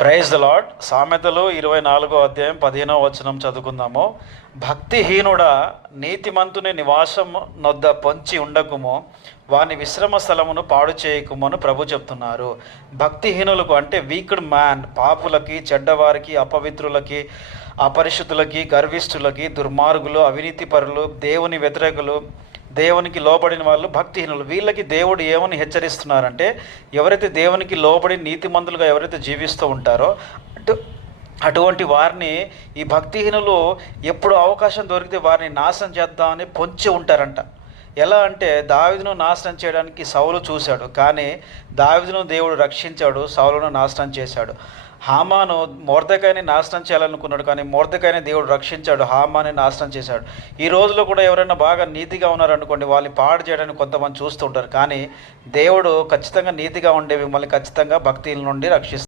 Praise the lord. సామెతలు 24వ అధ్యాయం 15వ వచనం చదువుకుందాము. భక్తిహీనుడా, నీతిమంతుని నివాసం నొద్ద పొంచి ఉండకుము, వాని విశ్రమ స్థలమును పాడు చేయకుమని ప్రభు చెప్తున్నారు. భక్తిహీనులకు అంటే వీక్డ్ మ్యాన్, పాపులకి, చెడ్డవారికి, అపవిత్రులకి, అపరిశుద్ధులకి, గర్విష్ఠులకి, దుర్మార్గులు, అవినీతి పరులు, దేవుని వ్యతిరేకులు, దేవునికి లోబడిన వాళ్ళు భక్తిహీనులు. వీళ్ళకి దేవుడు ఏమని హెచ్చరిస్తున్నారంటే, ఎవరైతే దేవునికి లోబడి నీతిమంతులుగా ఎవరైతే జీవిస్తూ ఉంటారో అటువంటి వారిని ఈ భక్తిహీనులు ఎప్పుడు అవకాశం దొరికితే వారిని నాశనం చేద్దామని పొంచి ఉంటారంట. ఎలా అంటే, దావీదును నాశనం చేయడానికి సౌలు చూశాడు, కానీ దావీదును దేవుడు రక్షించాడు, సౌలును నాశనం చేశాడు. హామాను మొర్దెకాయని నాశనం చేయాలనుకున్నాడు, కానీ మొర్దెకాయని దేవుడు రక్షించాడు, హామాని నాశనం చేశాడు. ఈ రోజులో కూడా ఎవరైనా బాగా నీతిగా ఉన్నారనుకోండి, వాళ్ళని పాడు చేయడానికి కొంతమంది చూస్తూ ఉంటారు, కానీ దేవుడు ఖచ్చితంగా నీతిగా ఉండే మిమ్మల్ని ఖచ్చితంగా భక్తుల నుండి రక్షిస్తారు.